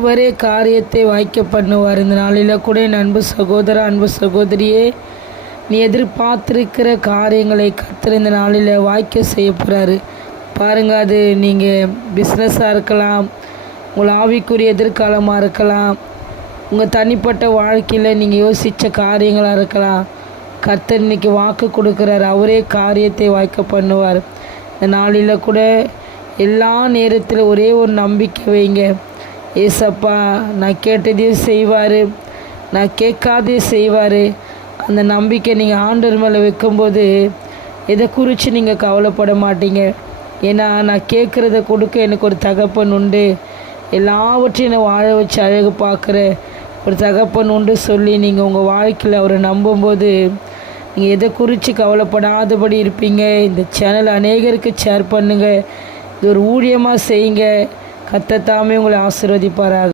அவரே காரியத்தை வாய்க்க பண்ணுவார். இந்த நாளில் கூட என் அன்பு சகோதர அன்பு சகோதரியே, நீ எதிர்பார்த்திருக்கிற காரியங்களை கர்த்தர் இந்த நாளில் வாய்க்க செய்ய போகிறாரு. பாருங்கள், அது நீங்கள் பிஸ்னஸாக இருக்கலாம், உங்கள் ஆவிக்குரிய எதிர்காலமாக இருக்கலாம், உங்கள் தனிப்பட்ட வாழ்க்கையில் நீங்கள் யோசித்த காரியங்களாக இருக்கலாம். கர்த்தர் இன்னைக்கு வாக்கு கொடுக்குறாரு, அவரே காரியத்தை வாய்க்க பண்ணுவார். இந்த நாளில் கூட எல்லா நேரத்திலும் ஒரே ஒரு நம்பிக்கை வைங்க. ஏசப்பா நான் கேட்டதையும் செய்வார், நான் கேட்காதையும் செய்வார். அந்த நம்பிக்கை நீங்கள் ஆண்டவர் மேலே வைக்கும்போது இதை குறித்து நீங்கள் கவலைப்பட மாட்டீங்க. ஏன்னா நான் கேட்குறத கொடுக்க எனக்கு ஒரு தகப்பன் உண்டு, எல்லாவற்றையும் நான் வாழ வச்சு அழகு பார்க்குற ஒரு தகப்பன் உண்டு சொல்லி நீங்கள் உங்கள் வாழ்க்கையில் அவரை நம்பும்போது நீங்கள் எதை குறித்து கவலைப்படாதபடி இருப்பீங்க. இந்த சேனல் அநேகருக்கு ஷேர் பண்ணுங்கள், இது ஒரு ஊழியமாக செய்யுங்க. கர்த்தர் தாமே உங்களை ஆசீர்வதிப்பாராக.